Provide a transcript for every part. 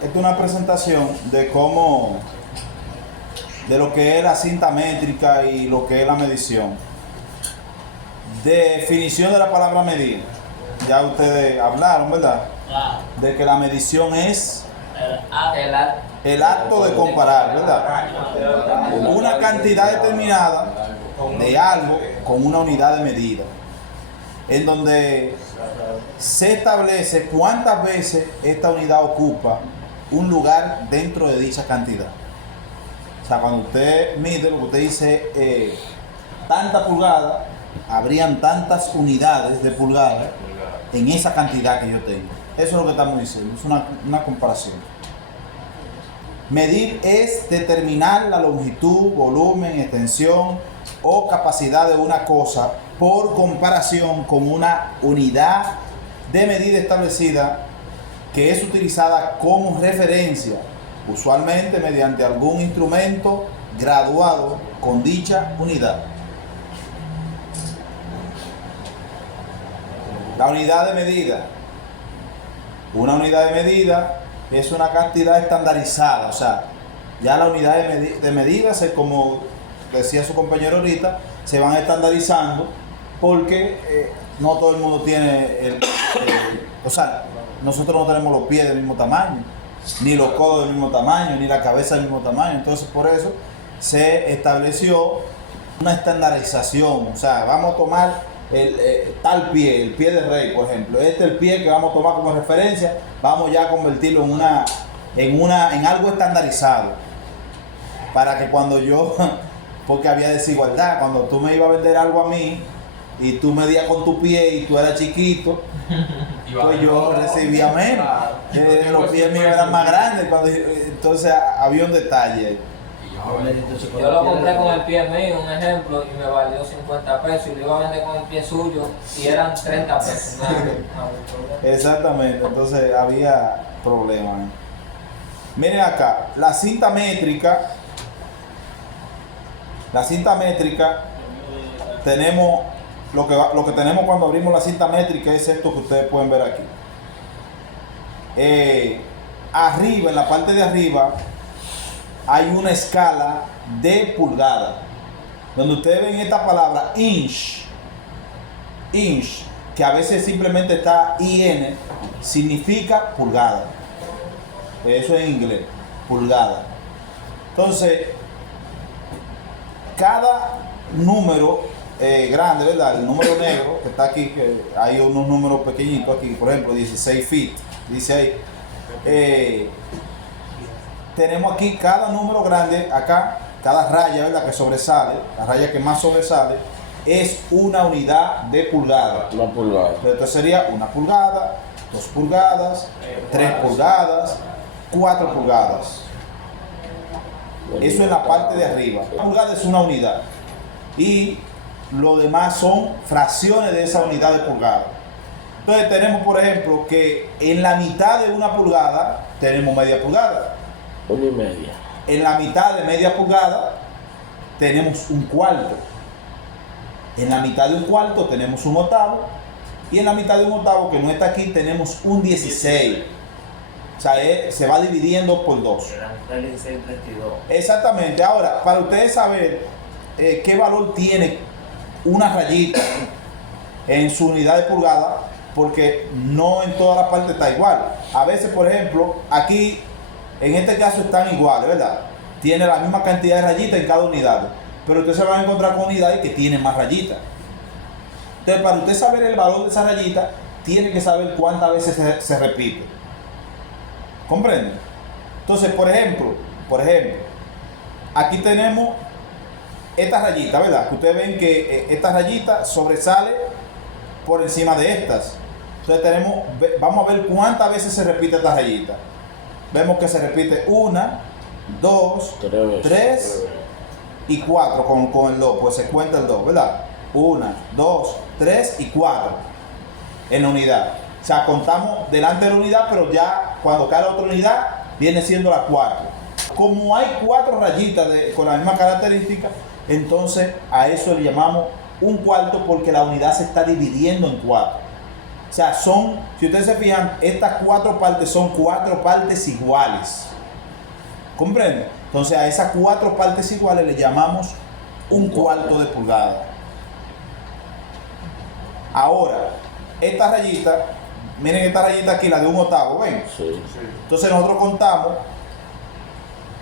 esta es una presentación de cómo, de lo que es la cinta métrica y lo que es la medición. Definición de la palabra medir. Ya ustedes hablaron, ¿verdad? Claro. De que la medición es El acto de comparar, ¿verdad? Una cantidad determinada de algo con una unidad de medida, en donde se establece cuántas veces esta unidad ocupa un lugar dentro de dicha cantidad. O sea, cuando usted mide, lo que usted dice, tanta pulgada, habrían tantas unidades de pulgada en esa cantidad que yo tengo. Eso es lo que estamos diciendo, es una comparación. Medir es determinar la longitud, volumen, extensión o capacidad de una cosa por comparación con una unidad de medida establecida que es utilizada como referencia, usualmente mediante algún instrumento graduado con dicha unidad. La unidad de medida. Una unidad de medida es una cantidad estandarizada, o sea, ya la unidad de medida, como decía su compañero ahorita, se van estandarizando porque no todo el mundo tiene o sea, nosotros no tenemos los pies del mismo tamaño, ni los codos del mismo tamaño, ni la cabeza del mismo tamaño. Entonces, por eso se estableció una estandarización. O sea, vamos a tomar tal pie, el pie de rey, por ejemplo. Este es el pie que vamos a tomar como referencia. Vamos ya a convertirlo en algo estandarizado. Para que cuando yo, porque había desigualdad, cuando tú me ibas a vender algo a mí y tú medías con tu pie y tú eras chiquito, pues yo recibía menos. Los pies míos eran más grandes, entonces había un detalle. Yo lo compré con el pie mío, un ejemplo, y me valió 50 pesos, y lo iba a vender con el pie suyo y eran 30 pesos. Exactamente, entonces había problemas. Miren acá, la cinta métrica, tenemos lo que tenemos cuando abrimos la cinta métrica es esto que ustedes pueden ver aquí. Arriba, en la parte de arriba, hay una escala de pulgada, donde ustedes ven esta palabra inch, que a veces simplemente está IN, significa pulgada. Eso en inglés, pulgada. Entonces, cada número grande, ¿verdad? El número negro que está aquí, que hay unos números pequeñitos aquí, por ejemplo, 16 feet, dice ahí. Tenemos aquí cada número grande, acá, cada raya, ¿verdad?, que sobresale, la raya que más sobresale, es una unidad de pulgada. Una pulgada. Entonces sería 1 pulgada, 2 pulgadas, 3 pulgadas, 4 pulgadas. Eso es la parte de arriba. Una pulgada es una unidad. Y lo demás son fracciones de esa unidad de pulgada. Entonces tenemos, por ejemplo, que en la mitad de 1 pulgada tenemos media pulgada. 1,5. En la mitad de media pulgada tenemos 1/4. En la mitad de 1/4 tenemos 1/8. Y en la mitad de 1/8, que no está aquí, tenemos 1/16. O sea, se va dividiendo por 2. Exactamente. Ahora, para ustedes saber qué valor tiene una rayita en su unidad de pulgada, porque no en toda la parte está igual. A veces, por ejemplo, aquí, en este caso están iguales, ¿verdad? Tiene la misma cantidad de rayitas en cada unidad, pero ustedes se van a encontrar con unidades que tienen más rayitas. Entonces, para usted saber el valor de esa rayita, tiene que saber cuántas veces se repite. ¿Comprenden? Entonces, por ejemplo, aquí tenemos esta rayita, ¿verdad? Que ustedes ven que esta rayita sobresale por encima de estas. Entonces vamos a ver cuántas veces se repite esta rayita. Vemos que se repite 1, 2, 3 y 4 con el 2, pues se cuenta el 2, ¿verdad? 1, 2, 3 y 4 en la unidad. O sea, contamos delante de la unidad, pero ya cuando cae la otra unidad viene siendo la 4. Como hay 4 rayitas con la misma característica, entonces a eso le llamamos 1/4, porque la unidad se está dividiendo en 4. O sea, si ustedes se fijan, estas 4 partes son 4 partes iguales. ¿Comprenden? Entonces a esas 4 partes iguales le llamamos un cuarto de pulgada. Ahora, esta rayita, miren esta rayita aquí, la de 1/8, ¿ven? Sí. Entonces nosotros contamos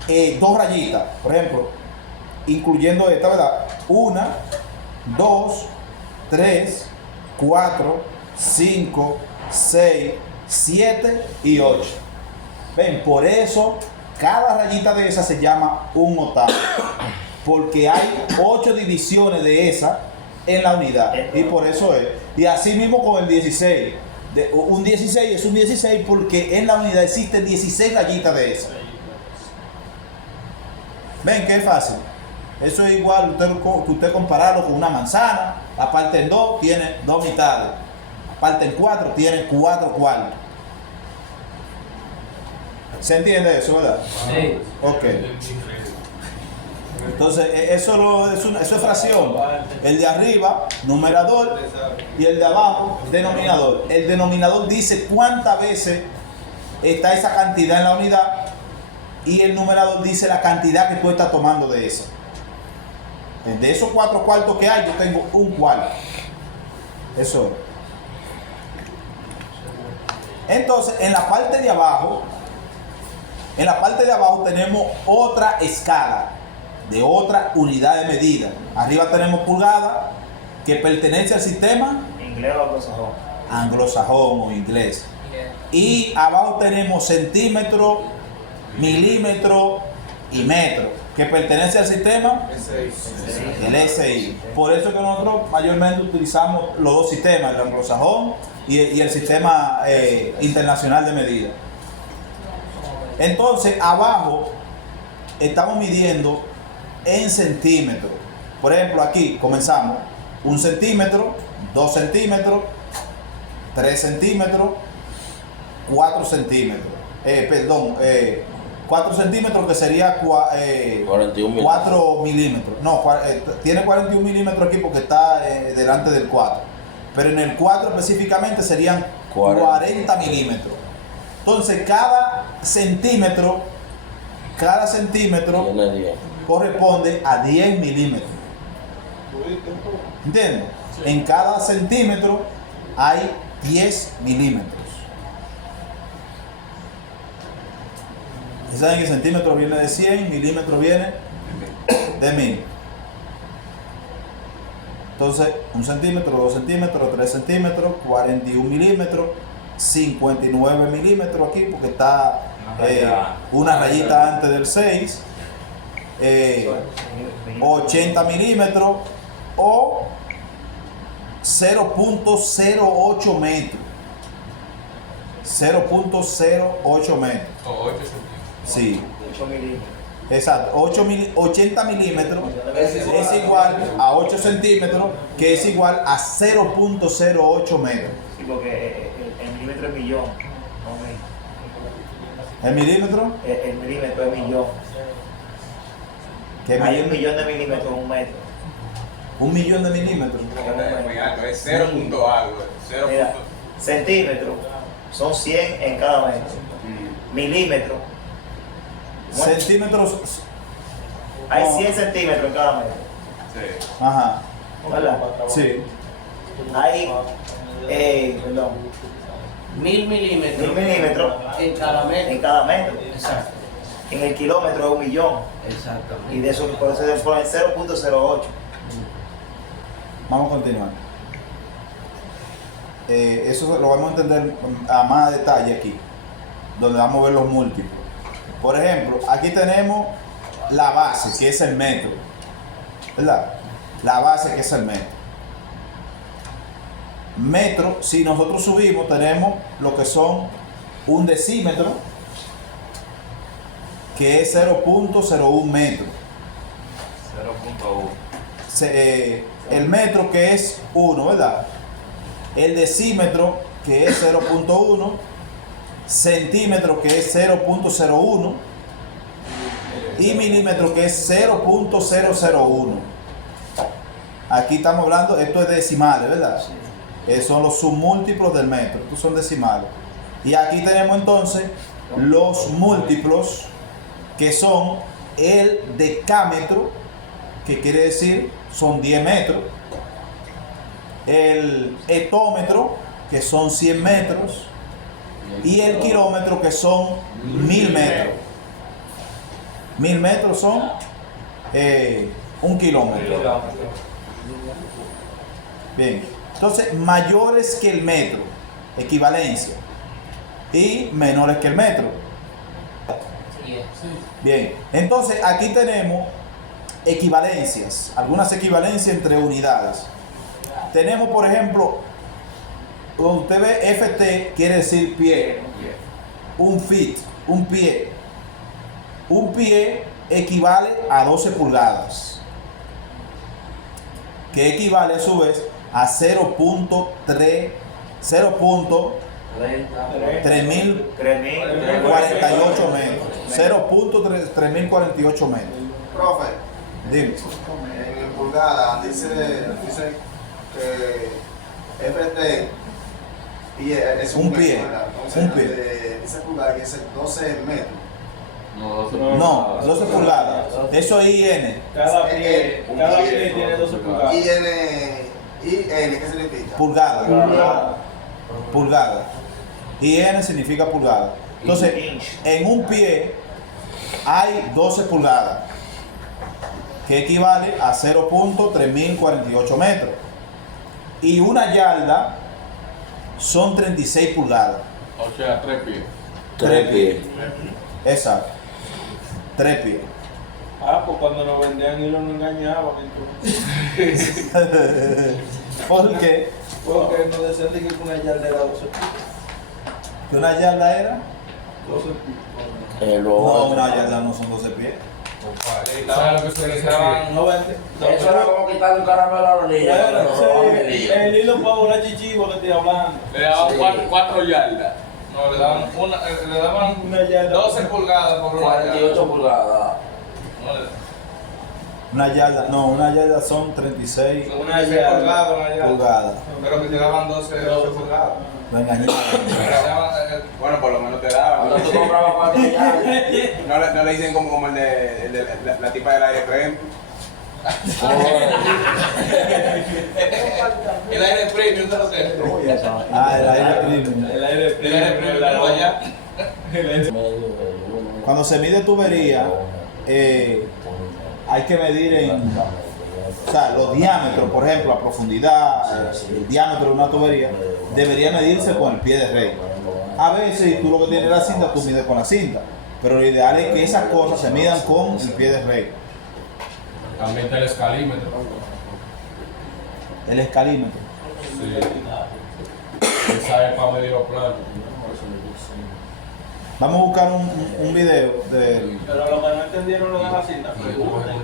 2 rayitas, por ejemplo, incluyendo esta, ¿verdad? 1, 2, 3, 4, 5, 6, 7 y 8. Ven, por eso cada rayita de esa se llama un octavo, porque hay 8 divisiones de esa en la unidad, y por eso es. Y así mismo con el 16. Un 16 es un 16 porque en la unidad existen 16 rayitas de esa. Ven que es fácil. Eso es igual que usted compararlo con una manzana. La parte en 2 tiene 2 mitades. La parte en 4 tiene 4 cuartos. ¿Se entiende eso, verdad? Sí. Ok. Entonces, eso es fracción. El de arriba, numerador, y el de abajo, denominador. El denominador dice cuántas veces está esa cantidad en la unidad, y el numerador dice la cantidad que tú estás tomando de esa. De esos 4 cuartos que hay, yo tengo un cuarto. Eso es. Entonces, en la parte de abajo tenemos otra escala de otra unidad de medida. Arriba tenemos pulgada, que pertenece al sistema inglés o anglosajón. anglosajón o inglés. Y abajo tenemos centímetro, milímetro y metro, que pertenece al sistema el SI. Por eso que nosotros mayormente utilizamos los 2 sistemas, el anglosajón y el sistema internacional de medida. Entonces, abajo estamos midiendo en centímetros. Por ejemplo, aquí comenzamos 1 centímetro, 2 centímetros, 3 centímetros, 4 centímetros. 4 centímetros que sería 41 4 milímetros. No, tiene 41 milímetros aquí porque está delante del 4. Pero en el 4 específicamente serían 40 milímetros. Entonces, cada centímetro Tiene 10. corresponde a 10 milímetros. ¿Entiendes? En cada centímetro hay 10 milímetros. ¿Saben que centímetro viene de 100, milímetro viene de 1000? Entonces, 1 centímetro, 2 centímetros, 3 centímetros, 41 milímetros, 59 milímetros aquí, porque está una rayita antes del 6, 80 milímetros o 0.08 metros. 0.08 metros. O 8 centímetros. Sí, 8 milímetros. exacto. 80 milímetros es igual a 8 centímetros, que es igual a 0.08 metros. Sí, porque el milímetro es millón. No ¿El milímetro? el milímetro es millón. ¿Qué Hay 1 milímetro? millón de milímetros en un metro. 1 millón de milímetros. Muy alto, es 0 punto algo. 0 Mira, punto. centímetros son 100 en cada metro. Milímetros, Centímetros. hay 100 centímetros en cada metro. Sí. Ajá. ¿Verdad? Sí. Hay, perdón, 1000 milímetros 1000 milímetros en cada metro. en cada metro. Exacto. En el kilómetro es 1 millón. Exactamente. Y de eso, por eso se pone 0.08. Vamos a continuar. Eso lo vamos a entender a más detalle aquí, donde vamos a ver los múltiplos. Por ejemplo, aquí tenemos la base, que es el metro, ¿verdad? La base, que es el metro. Metro, si nosotros subimos, tenemos lo que son un decímetro, que es 0.01 metros. 0.1. El metro, que es 1, ¿verdad? El decímetro, que es 0.1, centímetro, que es 0.01, y milímetro, que es 0.001. Aquí estamos hablando, esto es decimales, ¿verdad? son los submúltiplos del metro, estos son decimales. Y aquí tenemos entonces los múltiplos, que son el decámetro, que quiere decir son 10 metros, el hectómetro, que son 100 metros, y el kilómetro, que son 1000 metros. 1000 metros son 1 kilómetro. Bien, entonces mayores que el metro, equivalencia, y menores que el metro. Bien, entonces aquí tenemos equivalencias, algunas equivalencias entre unidades. Tenemos, por ejemplo, cuando usted ve FT, quiere decir pie, un feet, un pie. Un pie equivale a 12 pulgadas, que equivale a su vez a 0.3048 metros. 0.3048 metros. Profe, Dime. en pulgada dice que FT y es Un metro, pie, ¿verdad? Entonces, un pie. Dice pulgada y es 12 metros. No, 12 pulgadas. Eso es IN. Cada pie tiene 12 pulgadas. ¿Y N qué significa? Pulgada. Pulgada. IN significa pulgada. Entonces, en un pie hay 12 pulgadas, que equivale a 0.3048 metros. Y una yarda son 36 pulgadas. O sea, 3 pies. 3 pies. Exacto. 3 pies. Pues cuando nos vendían y nos engañaban. Entonces. ¿Por qué? Porque nos decían que una yarda era 12 pies. ¿Que una yarda era? 12 pies. No, una yarda no son 12 pies. ¿Sabes lo que se estaban? No vende. Eso era como quitarle un caramelo a los niños. El hilo para una chichiva que estoy hablando. Le daban 4 yardas. No, le daban Una yarda. 12 pulgadas por una 48 pulgadas. Una yarda son 36 Una yarda. pulgadas. Pero que te daban 12 pulgadas. Lo engañé. Bueno, por lo menos te daban. Cuando tú comprabas 4 yardas. No le dicen como el de la tipa del aire premium. El aire premium, ¿te lo sé? Ah, el aire premium. El aire El aire premium, no allá. Cuando se mide tubería, hay que medir o sea, los diámetros, por ejemplo, la profundidad, el diámetro de una tubería, debería medirse con el pie de rey. A veces, si tú lo que tienes es la cinta, tú mides con la cinta. Pero lo ideal es que esas cosas se midan con el pie de rey. También está el escalímetro. El escalímetro. Sí. Esa es para medir los planos. Vamos a buscar un video de... Pero lo que no entendieron lo de la cinta, pregunten.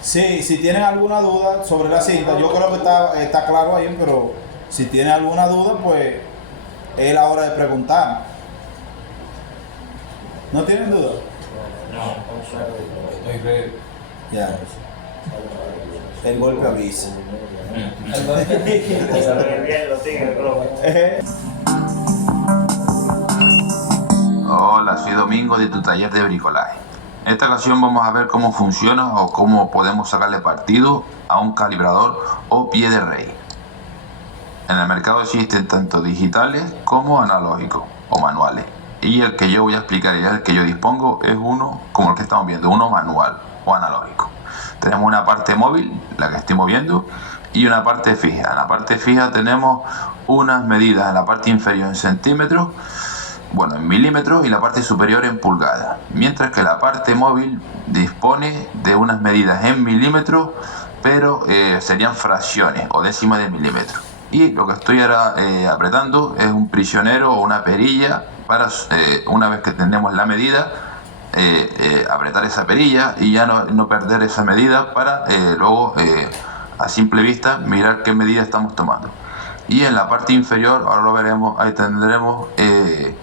Sí, si tienen alguna duda sobre la cinta, yo creo que está claro ahí, pero si tienen alguna duda, pues es la hora de preguntar. ¿No tienen duda? Estoy ready. Ya. El golpe avisa. Se ven bien los tigres, profe. Hola, soy Domingo de tu taller de bricolaje. En esta ocasión vamos a ver cómo funciona o cómo podemos sacarle partido a un calibrador o pie de rey. En el mercado existen tanto digitales como analógicos o manuales. Y el que yo voy a explicar y el que yo dispongo es uno como el que estamos viendo, uno manual o analógico. Tenemos una parte móvil, la que estoy moviendo, y una parte fija. En la parte fija tenemos unas medidas en la parte inferior en centímetros, bueno, en milímetros, y la parte superior en pulgadas, mientras que la parte móvil dispone de unas medidas en milímetros, pero serían fracciones o décimas de milímetro. Y lo que estoy ahora apretando es un prisionero o una perilla para, una vez que tenemos la medida, apretar esa perilla y ya no perder esa medida para luego a simple vista mirar qué medida estamos tomando. Y en la parte inferior, ahora lo veremos, ahí tendremos el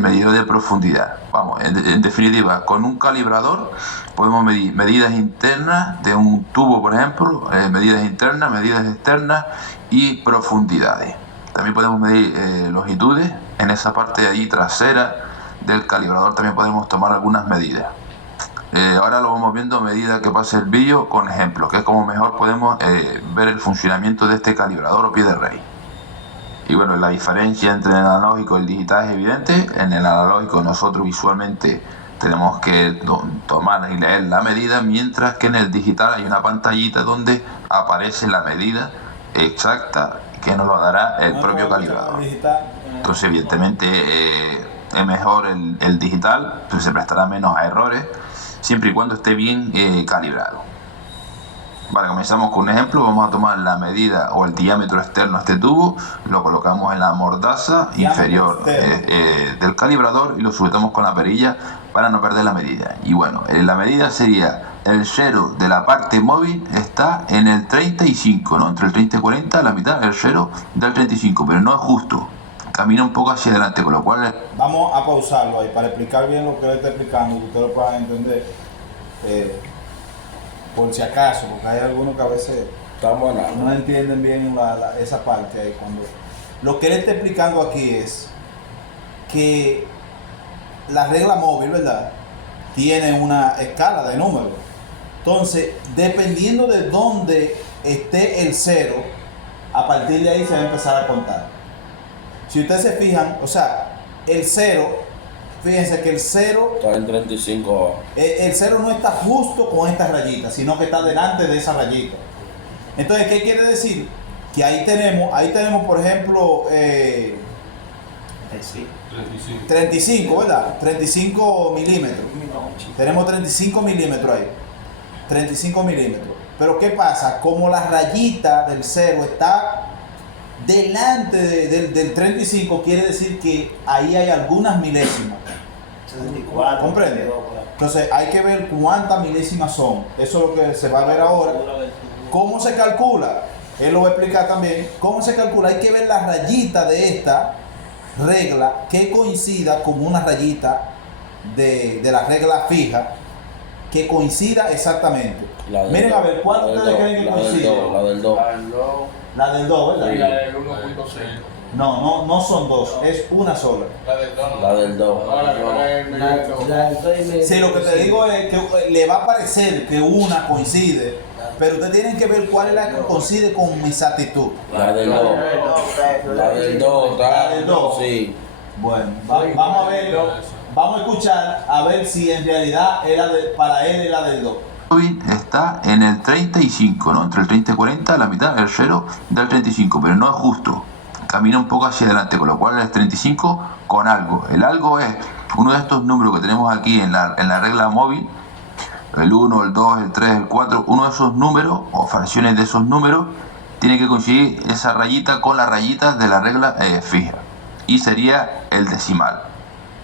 medidor de profundidad. Vamos, en definitiva, con un calibrador podemos medir medidas internas de un tubo, por ejemplo, medidas internas, medidas externas y profundidades. También podemos medir longitudes. En esa parte de allí trasera del calibrador también podemos tomar algunas medidas. Ahora lo vamos viendo a medida que pase el vídeo con ejemplos, que es como mejor podemos ver el funcionamiento de este calibrador o pie de rey. Y bueno, la diferencia entre el analógico y el digital es evidente. En el analógico nosotros visualmente tenemos que tomar y leer la medida, mientras que en el digital hay una pantallita donde aparece la medida exacta que nos lo dará el propio calibrador. Entonces evidentemente es mejor el digital, pues se prestará menos a errores, siempre y cuando esté bien calibrado. Vale, comenzamos con un ejemplo. Vamos a tomar la medida o el diámetro externo de este tubo, lo colocamos en la mordaza inferior del calibrador y lo sujetamos con la perilla para no perder la medida. Y bueno, la medida sería el cero de la parte móvil está en el 35, ¿no? Entre el 30 y 40, la mitad, el cero del 35, pero no es justo. Camina un poco hacia adelante, con lo cual... Vamos a pausarlo ahí para explicar bien lo que él está explicando, que ustedes lo puedan entender. Por si acaso, porque hay algunos que a veces no entienden bien esa parte ahí. Cuando lo que él está explicando aquí es que la regla móvil, ¿verdad?, tiene una escala de números. Entonces, dependiendo de dónde esté el cero, a partir de ahí se va a empezar a contar. Si ustedes se fijan, o sea, el cero, fíjense que el cero Está en 35. el cero no está justo con esta rayita, sino que está delante de esa rayita. Entonces, ¿qué quiere decir? Que ahí tenemos por ejemplo, 35, ¿verdad? 35 milímetros. Tenemos 35 milímetros ahí. 35 milímetros. Pero ¿qué pasa? Como la rayita del cero está delante del 35, quiere decir que ahí hay algunas milésimas. 64. ¿Comprende? Entonces hay que ver cuántas milésimas son. Eso es lo que se va a ver ahora. ¿Cómo se calcula? Él lo va a explicar también. ¿Cómo se calcula? Hay que ver la rayita de esta regla que coincida con una rayita de la regla fija, que coincida exactamente. Miren a ver, ¿cuál ustedes creen que coincide? La del 2. La del 2, ¿verdad? Y la del 1.6. No son dos, es una sola. La del 2. Sí, lo que te digo es que le va a parecer que una coincide, pero ustedes tienen que ver cuál es la que coincide con exactitud. La del 2. La del 2. La del 2. Sí. Bueno, vamos a ver, vamos a escuchar a ver si en realidad para él es la del 2. Está en el 35, ¿no? Entre el 30 y 40, la mitad, el cero del 35, pero no es justo. Camina un poco hacia adelante, con lo cual es 35 con algo. El algo es uno de estos números que tenemos aquí en la regla móvil, el 1, el 2, el 3, el 4, uno de esos números o fracciones de esos números tiene que coincidir esa rayita con la rayita de la regla fija, y sería el decimal.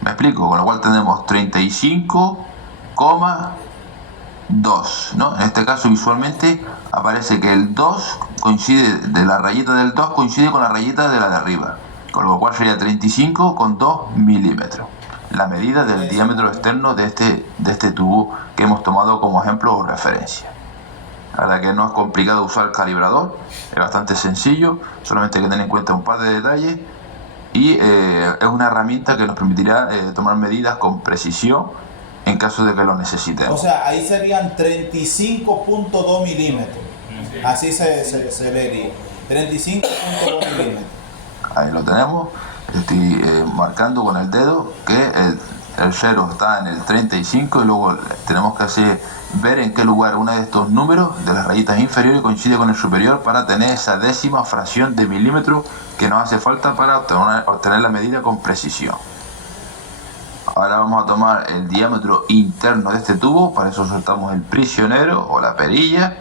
¿Me explico? Con lo cual tenemos 35,2, ¿no? En este caso visualmente aparece que el 2 coincide, de la rayita del 2 coincide con la rayita de la de arriba, con lo cual sería 35,2 milímetros, la medida del diámetro externo de este tubo que hemos tomado como ejemplo o referencia. La verdad que no es complicado usar el calibrador, es bastante sencillo, solamente hay que tener en cuenta un par de detalles, y es una herramienta que nos permitirá tomar medidas con precisión en caso de que lo necesitemos. O sea, ahí serían 35.2 milímetros. Así se leería. 35.2 milímetros. Ahí lo tenemos. Estoy marcando con el dedo que el cero está en el 35, y luego tenemos que ver en qué lugar uno de estos números de las rayitas inferiores coincide con el superior para tener esa décima fracción de milímetro que nos hace falta para obtener la medida con precisión. Ahora vamos a tomar el diámetro interno de este tubo. Para eso soltamos el prisionero o la perilla,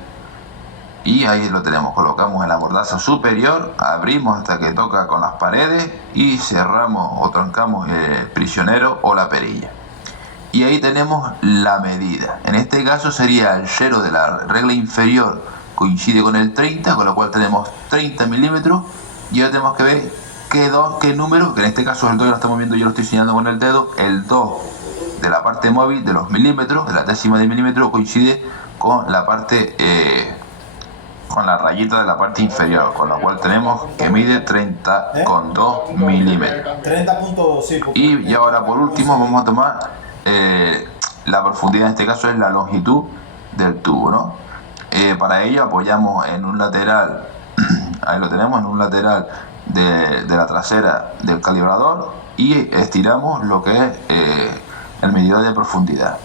y ahí lo tenemos. Colocamos en la mordaza superior, abrimos hasta que toca con las paredes y cerramos o trancamos el prisionero o la perilla, y ahí tenemos la medida. En este caso sería el cero de la regla inferior coincide con el 30, con lo cual tenemos 30 milímetros, y ahora tenemos que ver qué número, que en este caso es el 2, lo estamos viendo, yo lo estoy señalando con el dedo. El 2 de la parte móvil de los milímetros, de la décima de milímetro, coincide con la parte con la rayita de la parte inferior, con lo cual tenemos que mide 30,2 milímetros. 30.2, sí. Y ahora por último vamos a tomar la profundidad, en este caso es la longitud del tubo, ¿no? Para ello apoyamos en un lateral, ahí lo tenemos, en un lateral de la trasera del calibrador y estiramos lo que es el medidor de profundidad.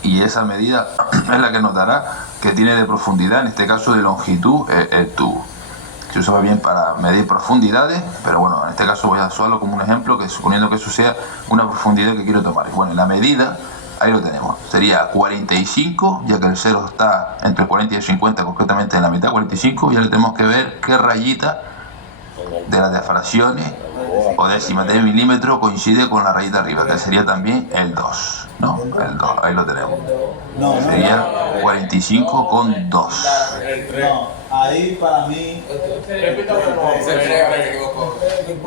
Y esa medida es la que nos dará que tiene de profundidad, en este caso de longitud, el tubo. Se usa bien para medir profundidades, pero bueno, en este caso voy a usarlo como un ejemplo, que suponiendo que eso sea una profundidad que quiero tomar. Y bueno, la medida, ahí lo tenemos, sería 45, ya que el cero está entre 40 y 50, concretamente en la mitad, 45, ya le tenemos que ver qué rayita de las fracciones o décimas de milímetro coincide con la rayita arriba, que sería también el 2, ¿no? El 2, ahí lo tenemos. Sería 45,2. No, ahí para mí.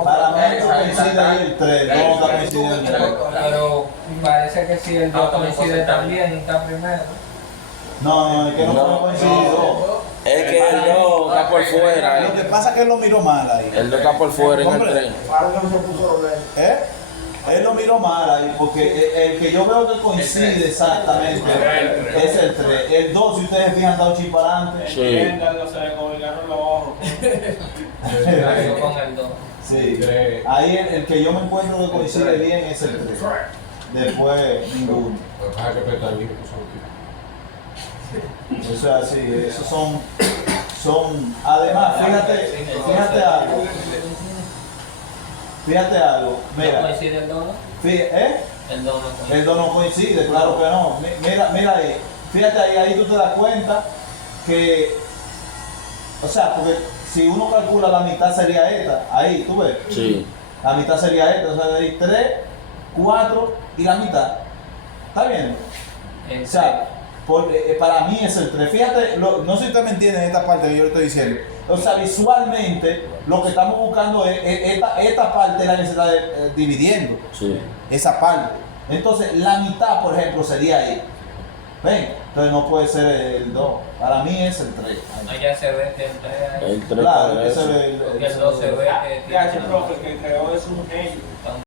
Para mí no coincide ahí el 3, no está coincidiendo. Pero parece que si el 2 coincide también, está primero. No, es que no coincide. Es que el 2 está por fuera. Lo que pasa es que él lo miró mal ahí. El 2 está por fuera en el Hombre. 3. Él lo miró mal ahí, porque el que yo veo que coincide exactamente es el 3. El 2, si ustedes se fijan, está un chip para adelante. Sí. Se le colgaron los ojos. Yo con el 2. Sí. Ahí el que yo me encuentro que coincide bien es el 3. Después, ninguno. O sea, sí, esos son. Además, fíjate algo. Fíjate algo. ¿No Mira. coincide el 2? El 2 no coincide. El 2 no coincide, claro que no. Mira ahí. Fíjate ahí tú te das cuenta que. O sea, porque si uno calcula la mitad sería esta. Ahí, tú ves. Sí. La mitad sería esta. O sea, de ahí 3, 4 y la mitad. ¿Está bien? O sea, para mí es el 3. Fíjate, no sé si usted me entiende en esta parte que yo le estoy diciendo. O sea, visualmente lo que estamos buscando es esta parte la que se está dividiendo. Sí. Esa parte. Entonces, la mitad, por ejemplo, sería ahí. ¿Ven? Entonces no puede ser el 2. Para mí es el 3. No, ya se ve que el 3 ahí. El 3 Claro, que parece. se ve Porque el 2 se ve que Ya, ese profe que creó es un genio.